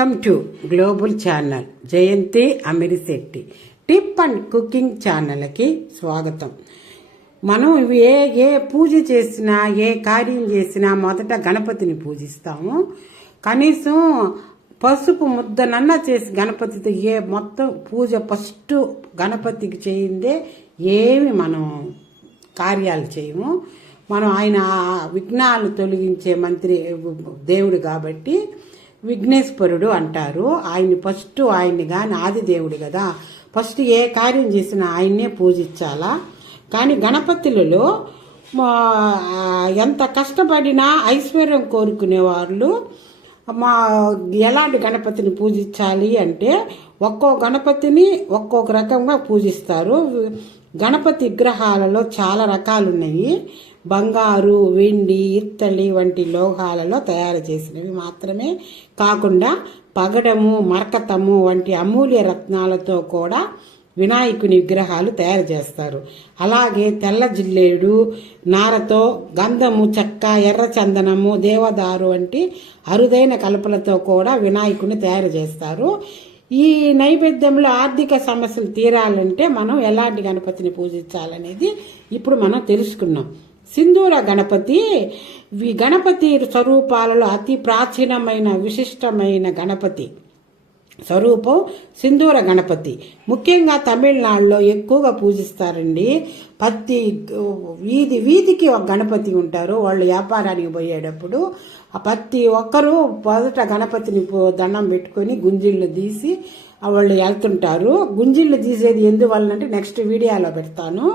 Welcome to global channel Jayanthi Amirisetty tip and cooking ఛానల్కి స్వాగతం. మనం ఏ ఏ పూజ చేసినా ఏ కార్యం చేసినా మొదట గణపతిని పూజిస్తాము. కనీసం పసుపు ముద్దనన్నా చేసి గణపతితో ఏ మొత్తం పూజ ఫస్ట్ గణపతికి చేయిందే ఏమి మనం కార్యాలు చేయము. మనం ఆయన విఘ్నాలు తొలగించే మంత్రి దేవుడు కాబట్టి విఘ్నేశ్వరుడు అంటారు. ఆయన్ని ఫస్ట్ ఆయన్ని కానీ ఆదిదేవుడు కదా. ఫస్ట్ ఏ కార్యం చేసినా ఆయన్నే పూజించాలా? కానీ గణపతులలో మా ఎంత కష్టపడినా ఐశ్వర్యం కోరుకునే వాళ్ళు మా ఎలాంటి గణపతిని పూజించాలి అంటే ఒక్కో గణపతిని ఒక్కొక్క రకంగా పూజిస్తారు. గణపతి విగ్రహాలలో చాలా రకాలు ఉన్నాయి బంగారు వెండి ఇత్తడి వంటి లోహాలలో తయారు చేసినవి మాత్రమే కాకుండా పగడము మరకతము వంటి అమూల్య రత్నాలతో కూడా వినాయకుని విగ్రహాలు తయారు చేస్తారు. అలాగే తెల్ల జిల్లేడు నారతో గంధము చెక్క ఎర్ర చందనము దేవదారు వంటి అరుదైన కలపలతో కూడా వినాయకుని తయారు చేస్తారు. ఈ నైవేద్యంలో ఆర్థిక సమస్యలు తీరాలంటే మనం ఎలాంటి గణపతిని పూజించాలనేది ఇప్పుడు మనం తెలుసుకున్నాం. సింధూర గణపతి. గణపతి స్వరూపాలలో అతి ప్రాచీనమైన విశిష్టమైన గణపతి. స్వరూపం సింధూర గణపతి. ముఖ్యంగా తమిళనాడులో ఎక్కువగా పూజిస్తారండి. పత్తి వీధి వీధికి ఒక గణపతి ఉంటారు. వాళ్ళు వ్యాపారానికి పోయేటప్పుడు ఆ ప్రతి ఒక్కరూ మొదట గణపతిని దండం పెట్టుకొని గుంజిళ్ళు తీసి వాళ్ళు వెళ్తుంటారు. గుంజిళ్ళు తీసేది ఎందువల్ల అంటే నెక్స్ట్ వీడియోలో పెడతాను.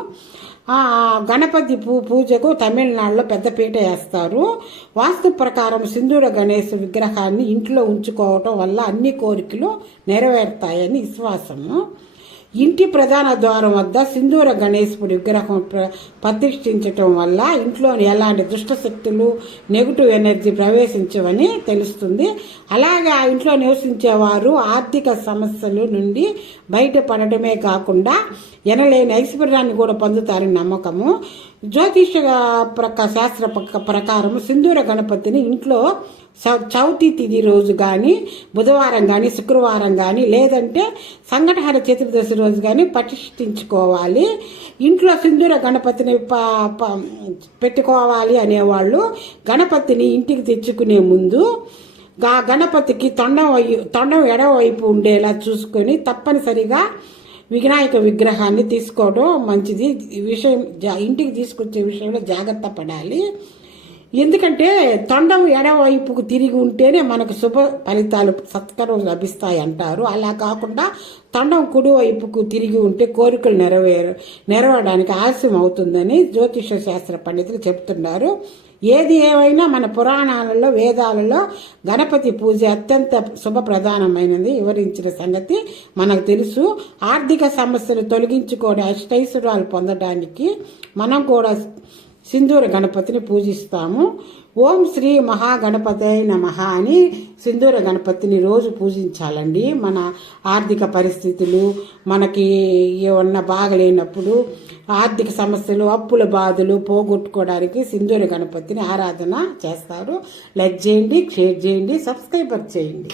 గణపతి పూ పూజకు తమిళనాడులో పెద్దపీట వేస్తారు. వాస్తు ప్రకారం సింధూర గణేష్ విగ్రహాన్ని ఇంట్లో ఉంచుకోవటం వల్ల అన్ని కోరికలు నెరవేరుతాయని విశ్వాసము. ఇంటి ప్రధాన ద్వారం వద్ద సింధూర గణేశుడి విగ్రహం ప్రతిష్ఠించటం వల్ల ఇంట్లోని ఎలాంటి దుష్టశక్తులు నెగిటివ్ ఎనర్జీ ప్రవేశించవని తెలుస్తుంది. అలాగే ఆ ఇంట్లో నివసించేవారు ఆర్థిక సమస్యల నుండి బయటపడటమే కాకుండా ఎనలేని ఐశ్వర్యాన్ని కూడా పొందుతారని నమ్మకము. జ్యోతిష ప్రక శాస్త్ర ప్రకారం సింధూర గణపతిని ఇంట్లో చవితి తిది రోజు కానీ బుధవారం కానీ శుక్రవారం కానీ లేదంటే సంఘటహర చతుర్దశి రోజు కానీ ప్రతిష్ఠించుకోవాలి ఇంట్లో సింధూర గణపతిని పెట్టుకోవాలి అనేవాళ్ళు గణపతిని ఇంటికి తెచ్చుకునే ముందు గా గణపతికి తొండం తొండం ఎడవైపు ఉండేలా చూసుకొని తప్పనిసరిగా వినాయక విగ్రహాన్ని తీసుకోవడం మంచిది. విషయం ఇంటికి తీసుకొచ్చే విషయంలో జాగ్రత్త పడాలి. ఎందుకంటే తొండం ఎడవైపుకు తిరిగి ఉంటేనే మనకు శుభ ఫలితాలు సత్కరం లభిస్తాయి అంటారు. అలా కాకుండా తొండం కుడివైపుకు తిరిగి ఉంటే కోరికలు నెరవేరు నెరవేరడానికి ఆలస్యం అవుతుందని జ్యోతిష శాస్త్ర పండితులు చెప్తున్నారు ఏది ఏమైనా మన పురాణాలలో వేదాలలో గణపతి పూజ అత్యంత శుభప్రధానమైనది వివరించిన సంగతి మనకు తెలుసు. ఆర్థిక సమస్యలు తొలగించుకోవడం అష్టైశ్వర్యాలు పొందడానికి మనం కూడా సింధూర గణపతిని పూజిస్తాము. ఓం శ్రీ మహాగణపతి నమ అని సింధూర గణపతిని రోజు పూజించాలండి. మన ఆర్థిక పరిస్థితులు మనకి ఏమన్నా బాగలేనప్పుడు ఆర్థిక సమస్యలు అప్పుల బాధలు పోగొట్టుకోవడానికి సింధూర గణపతిని ఆరాధన చేస్తారు. లైక్ చేయండి షేర్ చేయండి సబ్స్క్రైబర్ చేయండి.